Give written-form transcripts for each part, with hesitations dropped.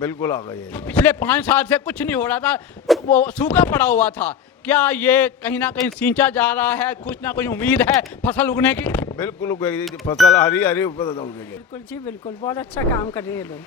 बिल्कुल आ गई है। पिछले 5 साल से कुछ नहीं हो रहा था, वो सूखा पड़ा हुआ था। क्या ये कहीं ना कहीं सींचा जा रहा है? कुछ ना कुछ उम्मीद है फसल उगने की? बिल्कुल उगेगी, फसल हरी हरी फसल उगेगी। बिल्कुल जी, बिल्कुल बहुत अच्छा काम कर रहे हैं लोग।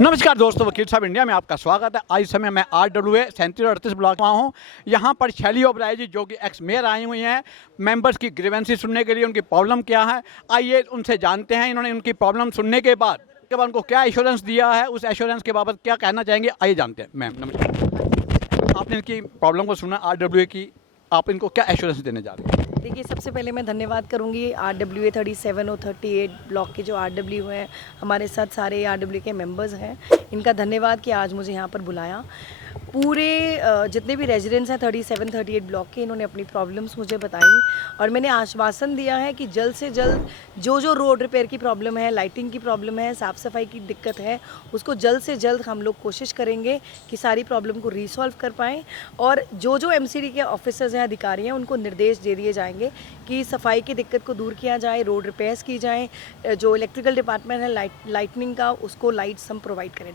नमस्कार दोस्तों, वकील साहब इंडिया में आपका स्वागत है। आज इस समय मैं RWA 3738 ब्लॉक में हूँ। यहाँ पर शैली ओबराय जी जो कि एक्स मेयर आई हुई हैं मेंबर्स की ग्रीवेंसी सुनने के लिए, उनकी प्रॉब्लम क्या है आइए उनसे जानते हैं। इन्होंने उनकी प्रॉब्लम सुनने के बाद उनको क्या एश्योरेंस दिया है, उस एश्योरेंस के बाबत क्या कहना चाहेंगे, आइए जानते हैं। मैम नमस्कार, आपने इनकी प्रॉब्लम को सुना RWA की, आप इनको क्या एश्योरेंस देने जा रहे हैं? देखिए, सबसे पहले मैं धन्यवाद करूंगी RWA 37 और 38 ब्लॉक के जो RW हैं, हमारे साथ सारे RW के मेंबर्स हैं। इनका धन्यवाद कि आज मुझे यहाँ पर बुलाया। पूरे जितने भी रेजिडेंट्स हैं 37 38 ब्लॉक के, इन्होंने अपनी प्रॉब्लम्स मुझे बताई और मैंने आश्वासन दिया है कि जल्द से जल्द जो रोड रिपेयर की प्रॉब्लम है, लाइटिंग की प्रॉब्लम है, साफ़ सफाई की दिक्कत है, उसको जल्द से जल्द हम लोग कोशिश करेंगे कि सारी प्रॉब्लम को रिसॉल्व कर पाएँ। और जो MCD के ऑफिसर्स हैं, अधिकारी हैं, उनको निर्देश दे दिए जाएंगे कि सफाई की दिक्कत को दूर किया जाए, रोड रिपेयर्स की जाएँ, जो इलेक्ट्रिकल डिपार्टमेंट है लाइटनिंग का, उसको लाइट्स हम प्रोवाइड करें।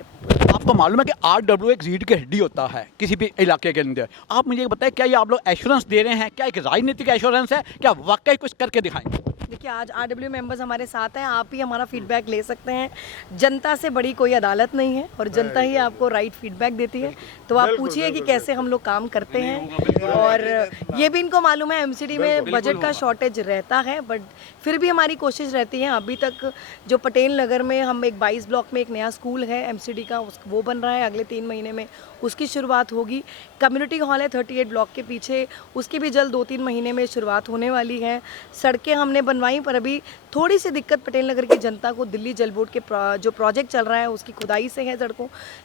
आपको मालूम है कि RWA एक रीढ़ की हड्डी होता है किसी भी इलाके के अंदर। आप मुझे बताएं, क्या ये आप लोग एश्योरेंस दे रहे हैं, क्या एक राजनीतिक एश्योरेंस है, क्या वाकई कुछ करके दिखाएंगे? देखिए, आज RW मेंबर्स हमारे साथ हैं, आप ही हमारा फीडबैक ले सकते हैं। जनता से बड़ी कोई अदालत नहीं है और जनता ही आपको राइट फीडबैक देती है। तो आप पूछिए कि कैसे हम लोग काम करते हैं। और ये भी इनको मालूम है MCD में बजट का शॉर्टेज रहता है, बट फिर भी हमारी कोशिश रहती है। अभी तक जो पटेल नगर में हम एक 22 ब्लॉक में एक नया स्कूल है MCD का, वो बन रहा है, अगले 3 महीने में उसकी शुरुआत होगी। कम्युनिटी हॉल है 38 ब्लॉक के पीछे, उसकी भी जल्द 2-3 महीने में शुरुआत होने वाली है। सड़कें हमने बनवाई, पर अभी थोड़ी सी दिक्कत पटेल नगर की जनता को दिल्ली जल बोर्ड के जो प्रोजेक्ट चल रहा है उसकी खुदाई से है,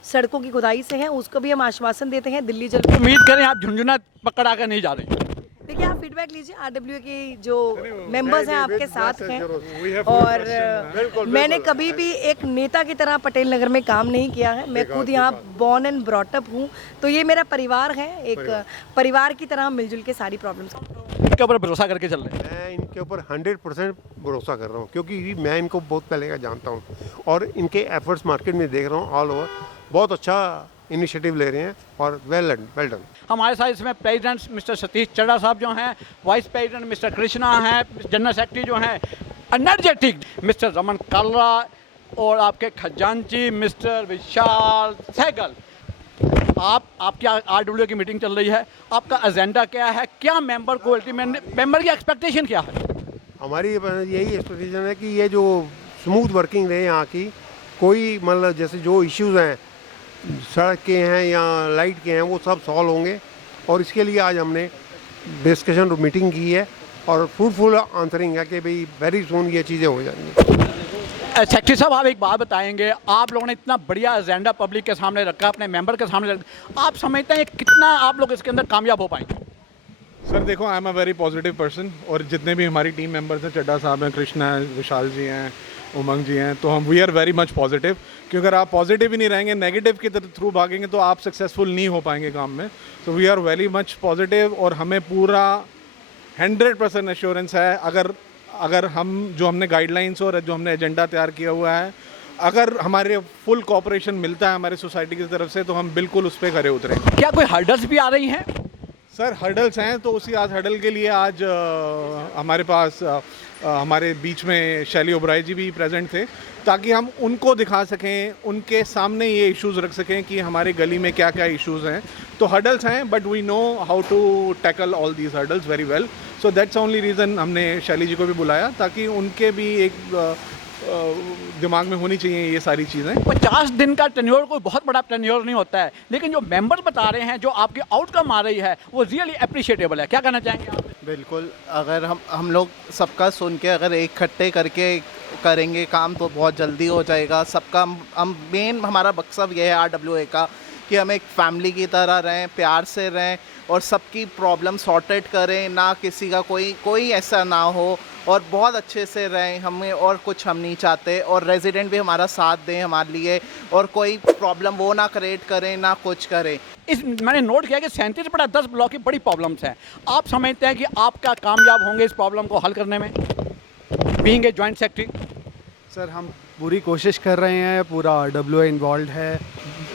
सड़कों की खुदाई से है। उसको भी हम आश्वासन देते हैं दिल्ली जल। उम्मीद करें आप झुंझुना पकड़ा कर नहीं जा रहे। देखिए, आप फीडबैक लीजिए, RWA की जो मेंबर्स हैं आपके साथ हैं। और मैंने कभी भी एक नेता की तरह पटेल नगर में काम नहीं किया है। मैं खुद यहाँ बॉर्न एंड ब्रॉट अप हूँ, तो ये मेरा परिवार है। एक परिवार की तरह मिलजुल के सारी प्रॉब्लम्स इनके ऊपर भरोसा करके चल रहे हैं। मैं इनके ऊपर 100% भरोसा कर रहा हूँ, क्योंकि मैं इनको बहुत पहले का जानता हूँ और इनके एफर्ट्स मार्केट में देख रहा हूँ ऑल ओवर। बहुत अच्छा इनिशिएटिव ले रहे हैं और वेल डन। हमारे साथ इसमें प्रेसिडेंट मिस्टर सतीश चड्डा साहब जो हैं, वाइस प्रेसिडेंट मिस्टर कृष्णा हैं, जनरल सेक्रेटरी जो हैं एनर्जेटिक मिस्टर रमन कालरा और आपके खजांची मिस्टर विशाल सहगल। आपकी RWA की मीटिंग चल रही है, आपका एजेंडा क्या है, क्या मेंबर को अल्टीमेट मेंबर की एक्सपेक्टेशन क्या है? हमारी यही एक्सपेक्टेशन है कि ये जो स्मूथ वर्किंग रहे यहाँ की, कोई मतलब जैसे जो इश्यूज़ हैं सड़क के हैं या लाइट के हैं, वो सब सॉल्व होंगे। और इसके लिए आज हमने डिस्कशन मीटिंग की है और फ्रूटफुल आंसरिंग है कि भाई वेरी सून ये चीज़ें हो जाएंगी। सेक्रेटरी साहब, आप एक बात बताएंगे, आप लोगों ने इतना बढ़िया एजेंडा पब्लिक के सामने रखा, अपने मेंबर के सामने रखा, आप समझते हैं कितना आप लोग इसके अंदर कामयाब हो पाएंगे? सर देखो, I am a very positive person और जितने भी हमारी टीम मेंबर्स हैं, चड्डा साहब हैं, कृष्णा हैं, विशाल जी हैं, उमंग जी हैं, तो हम we are very much positive. क्योंकि अगर आप पॉजिटिव ही नहीं रहेंगे, नेगेटिव के थ्रू भागेंगे तो आप सक्सेसफुल नहीं हो पाएंगे काम में। तो we are very much positive और हमें पूरा 100% एश्योरेंस है। अगर हमने गाइडलाइंस और जो हमने एजेंडा तैयार किया हुआ है, अगर हमारे फुल कोऑपरेशन मिलता है हमारे सोसाइटी की तरफ से, तो हम बिल्कुल उस पर खरे उतरेंगे। क्या कोई हर्डल्स भी आ रही हैं? सर हर्डल्स हैं, तो उसी आज हर्डल के लिए आज हमारे पास हमारे बीच में शैली ओबराय जी भी प्रेजेंट थे, ताकि हम उनको दिखा सकें, उनके सामने ये इश्यूज़ रख सकें कि हमारे गली में क्या क्या इश्यूज़ हैं। तो हर्डल्स हैं, but we know how to tackle all these hurdles very well. So that's only reason हमने शैली जी को भी बुलाया, ताकि उनके भी एक दिमाग में होनी चाहिए ये सारी चीज़ें। 50 दिन का टेन्योर कोई बहुत बड़ा टेन्योर नहीं होता है, लेकिन जो मेंबर बता रहे हैं, जो आपकी आउटकम आ रही है, वो रियली अप्रिशिएटेबल है। क्या कहना चाहेंगे आप? बिल्कुल, अगर हम लोग सबका सुन के अगर इकट्ठे करके करेंगे काम, तो बहुत जल्दी हो जाएगा सबका। हम मेन हमारा मकसद ये है RWA का कि हम एक फैमिली की तरह रहें, प्यार से रहें और सबकी प्रॉब्लम सॉर्टेड करें, ना किसी का कोई ऐसा ना हो और बहुत अच्छे से रहें। हमें और कुछ हम नहीं चाहते और रेजिडेंट भी हमारा साथ दें हमारे लिए और कोई प्रॉब्लम वो ना क्रिएट करें ना कुछ करें। इस मैंने नोट किया कि 37 बटा 10 ब्लॉक की बड़ी प्रॉब्लम्स हैं। आप समझते हैं कि आप क्या कामयाब होंगे इस प्रॉब्लम को हल करने में, being a joint secretary? Sir हम पूरी कोशिश कर रहे हैं, पूरा RWA इन्वॉल्व है,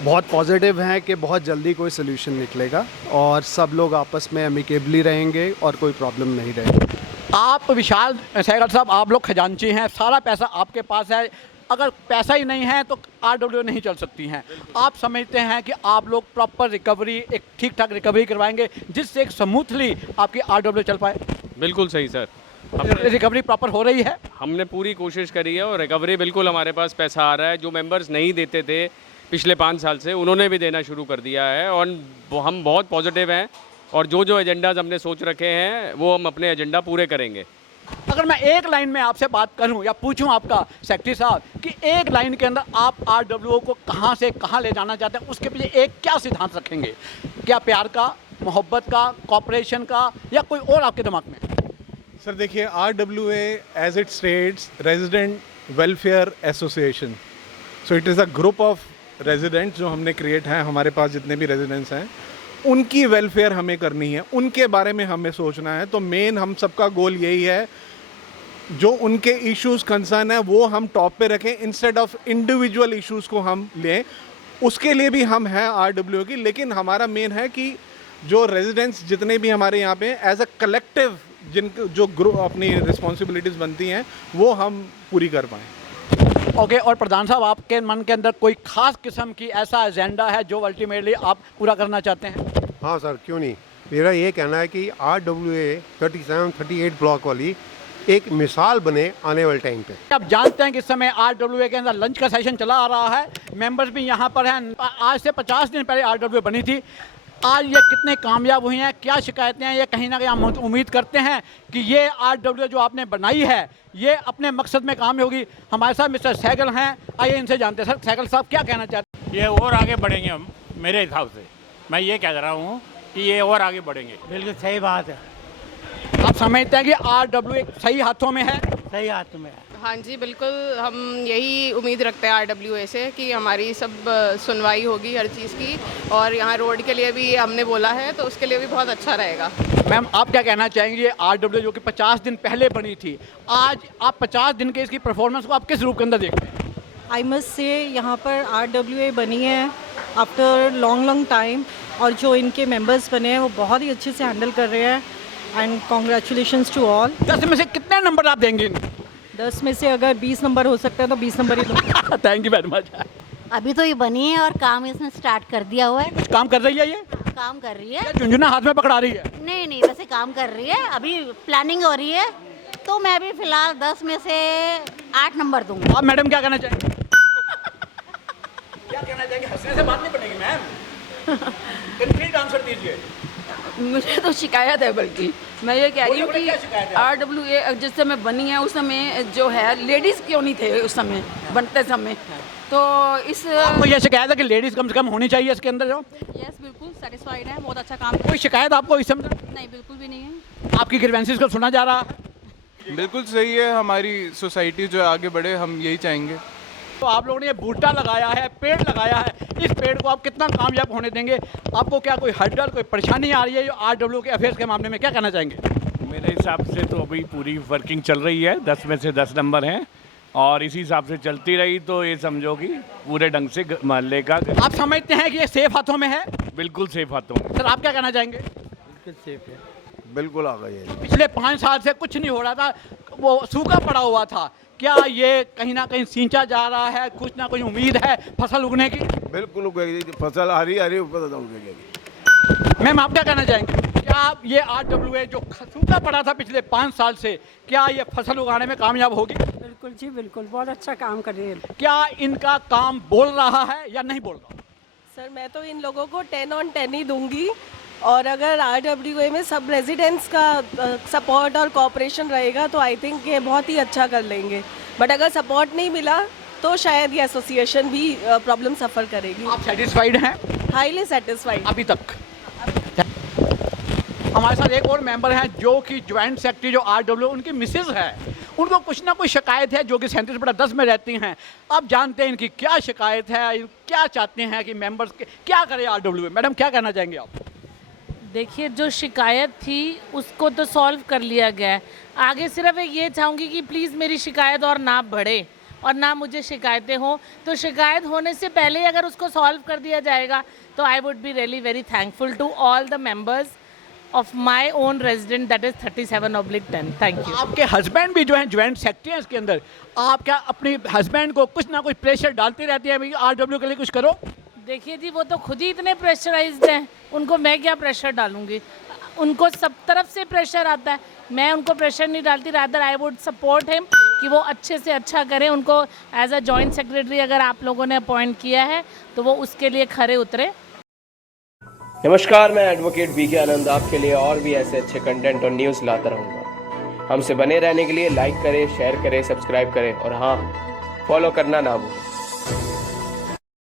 बहुत पॉजिटिव हैं कि बहुत जल्दी कोई सोल्यूशन निकलेगा और सब लोग आपस में अमिकेबली रहेंगे और कोई प्रॉब्लम नहीं रहेगी। आप विशाल सहगल साहब, आप लोग खजांची हैं, सारा पैसा आपके पास है, अगर पैसा ही नहीं है तो RWA नहीं चल सकती हैं। आप समझते हैं कि आप लोग प्रॉपर रिकवरी, एक ठीक ठाक रिकवरी करवाएंगे जिससे एक स्मूथली आपकी RWA चल पाए? बिल्कुल सही सर, रिकवरी प्रॉपर हो रही है? हमने पूरी कोशिश करी है और रिकवरी बिल्कुल, हमारे पास पैसा आ रहा है। जो मेंबर्स नहीं देते थे पिछले 5 साल से, उन्होंने भी देना शुरू कर दिया है और हम बहुत पॉजिटिव हैं और जो एजेंडाज हमने सोच रखे हैं वो हम अपने एजेंडा पूरे करेंगे। अगर मैं एक लाइन में आपसे बात करूं या पूछूं आपका सेक्रेटरी साहब कि एक लाइन के अंदर आप RWA को कहां से कहां ले जाना चाहते हैं, उसके पीछे एक क्या सिद्धांत रखेंगे? क्या प्यार का, मोहब्बत का, कॉपरेशन का या कोई और आपके दिमाग में? सर देखिए, RWA as it states resident welfare association, so it is a group of residents जो हमने क्रिएट है। हमारे पास जितने भी रेजिडेंट्स हैं उनकी वेलफेयर हमें करनी है, उनके बारे में हमें सोचना है। तो मेन हम सबका गोल यही है, जो उनके इश्यूज कंसर्न है वो हम टॉप पे रखें, इंस्टेड ऑफ इंडिविजुअल इश्यूज को हम लें। उसके लिए भी हम हैं RWA की, लेकिन हमारा मेन है कि जो रेजिडेंट्स जितने भी हमारे यहाँ पे एज अ कलेक्टिव जो ग्रुप अपनी रिस्पॉन्सिबिलिटीज़ बनती हैं वो हम पूरी कर पाएँ। ओके, और प्रधान साहब, आपके मन के अंदर कोई खास किस्म की ऐसा एजेंडा है जो अल्टीमेटली आप पूरा करना चाहते हैं? हाँ सर, क्यों नहीं। मेरा ये कहना है कि RWA 37-38 ब्लॉक वाली एक मिसाल बने आने वाले टाइम पे। आप जानते हैं कि इस समय RWA के अंदर लंच का सेशन चला आ रहा है, मेंबर्स भी यहाँ पर हैं। आज से 50 दिन पहले RWA बनी थी, आज ये कितने कामयाब हुई हैं, क्या शिकायतें हैं, ये कहीं ना कहीं हम उम्मीद करते हैं कि ये RWA जो आपने बनाई है ये अपने मकसद में काम होगी। हमारे साथ मिस्टर सहगल हैं, आइए इनसे जानते हैं। सर सहगल साहब, क्या कहना चाहते हैं? ये और आगे बढ़ेंगे हम, मेरे हिसाब से मैं ये कह रहा हूँ कि ये और आगे बढ़ेंगे। बिल्कुल सही बात है। आप समझते हैं कि RWA सही हाथों में है? सही हाथों में है। हाँ जी, बिल्कुल। हम यही उम्मीद रखते हैं RWA से कि हमारी सब सुनवाई होगी हर चीज़ की, और यहाँ रोड के लिए भी हमने बोला है तो उसके लिए भी बहुत अच्छा रहेगा। मैम, आप क्या कहना चाहेंगे? RWA जो कि 50 दिन पहले बनी थी, आज आप 50 दिन के इसकी परफॉर्मेंस को आप किस रूप के अंदर देखते हैं? आई मस्ट से यहाँ पर RWA बनी है आफ्टर लॉन्ग टाइम, और जो इनके मेंबर्स बने हैं वो बहुत ही अच्छे से हैंडल कर रहे हैं, एंड कॉन्ग्रेचुलेशंस टू ऑल। 10 में से कितने नंबर आप देंगे? 10 में से अगर 20 नंबर हो सकता है तो 20 नंबर ही दूँगा। Thank you very much. अभी तो ये बनी है और काम इसने स्टार्ट कर दिया हुआ है। कुछ काम कर रही है ये? काम कर रही है। क्या झुंझुना हाथ में पकड़ा रही है? नहीं, वैसे काम कर रही है, अभी प्लानिंग हो रही है, तो मैं भी फिलहाल 10 में से 8 नंबर दूंगा। आप मैडम क्या कहना चाहेंगे? क्या कहना चाहेंगे? हंसने से बात नहीं बनेगी मैम, कंक्रीट आंसर दीजिए। मुझे तो शिकायत है, बल्कि मैं ये कह रही हूँ कि RWA जिस समय बनी है उस समय जो है लेडीज़ क्यों नहीं थे उस समय बनते समय, तो इस आपको ये शिकायत है कि लेडीज़ कम से कम होनी चाहिए इसके अंदर? जो यस, बिल्कुल सेटिस्फाइड है, बहुत अच्छा काम। कोई शिकायत आपको इस समय? नहीं, बिल्कुल भी नहीं है। आपकी ग्रीवेंसेस को सुना जा रहा है? बिल्कुल सही है, हमारी सोसाइटी जो है आगे बढ़े, हम यही चाहेंगे। तो आप लोगों ने ये बूटा लगाया है, पेड़ लगाया है, इस पेड़ को आप कितना कामयाब होने देंगे? आपको क्या कोई हर्डल, कोई परेशानी आ रही है RWA के अफेयर्स के मामले में? क्या कहना चाहेंगे? मेरे हिसाब से तो अभी पूरी वर्किंग चल रही है, 10 में से 10 नंबर हैं और इसी हिसाब से चलती रही तो ये समझो कि पूरे ढंग से मोहल्ले का। आप समझते हैं कि ये सेफ हाथों में है? बिल्कुल सेफ हाथों में। सर, आप क्या कहना चाहेंगे? बिल्कुल सेफ है। बिल्कुल आ गई है। पिछले 5 साल से कुछ नहीं हो रहा था, वो सूखा पड़ा हुआ था, क्या ये कहीं ना कहीं सींचा जा रहा है? कुछ ना कुछ उम्मीद है फसल उगने की? बिल्कुल उगेगी, फसल हरी हरी उगेगी। मैम, आप क्या कहना चाहेंगे? क्या आप ये RWA जो सूखा पड़ा था पिछले 5 साल से, क्या ये फसल उगाने में कामयाब होगी? बिल्कुल जी, बिल्कुल, बहुत अच्छा काम कर रही है। क्या इनका काम बोल रहा है या नहीं बोल रहा? सर, मैं तो इन लोगों को 10 on 10 ही दूंगी, और अगर RWA में सब रेजिडेंट्स का सपोर्ट और कोऑपरेशन रहेगा तो आई थिंक ये बहुत ही अच्छा कर लेंगे। बट अगर सपोर्ट नहीं मिला तो शायद ये एसोसिएशन भी प्रॉब्लम सफ़र करेगी। आप सेटिस्फाइड हैं? हाईली सेटिस्फाइड अभी तक। हमारे साथ एक और मेंबर हैं जो कि ज्वाइंट सेक्रेटरी जो RW उनकी मिसेज है, उनको कुछ ना कुछ शिकायत है जो कि 37/10 में रहती हैं। अब जानते हैं इनकी क्या शिकायत है, क्या चाहते हैं कि मेंबर्स क्या करें RW। मैडम क्या कहना चाहेंगे आप? देखिए, जो शिकायत थी उसको तो सॉल्व कर लिया गया है। आगे सिर्फ एक ये चाहूँगी कि प्लीज़ मेरी शिकायत और ना बढ़े और ना मुझे शिकायतें हो। तो शिकायत होने से पहले अगर उसको सॉल्व कर दिया जाएगा तो I would be really very thankful to all the members of my own resident that is 37/10। Thank you. आपके हस्बैंड भी जो हैं ज्वाइंट सेक्रेटरी हैं इसके अंदर, आप क्या अपने हस्बैंड को कुछ ना कुछ प्रेशर डालती रहती है भाई RW के लिए कुछ करो? देखिए जी, वो तो खुद ही इतने प्रेशराइज्ड हैं, उनको मैं क्या प्रेशर डालूंगी। उनको सब तरफ से प्रेशर आता है, मैं उनको प्रेशर नहीं डालती। Rather I would support him कि वो अच्छे से अच्छा करें। उनको एज अ जॉइंट सेक्रेटरी अगर आप लोगों ने अपॉइंट किया है तो वो उसके लिए खरे उतरे। नमस्कार, मैं एडवोकेट VK आनंद आपके लिए और भी ऐसे अच्छे कंटेंट और न्यूज़ लाता रहूँगा। हमसे बने रहने के लिए लाइक करें, शेयर करें, सब्सक्राइब करें और हाँ, फॉलो करना ना भूलें।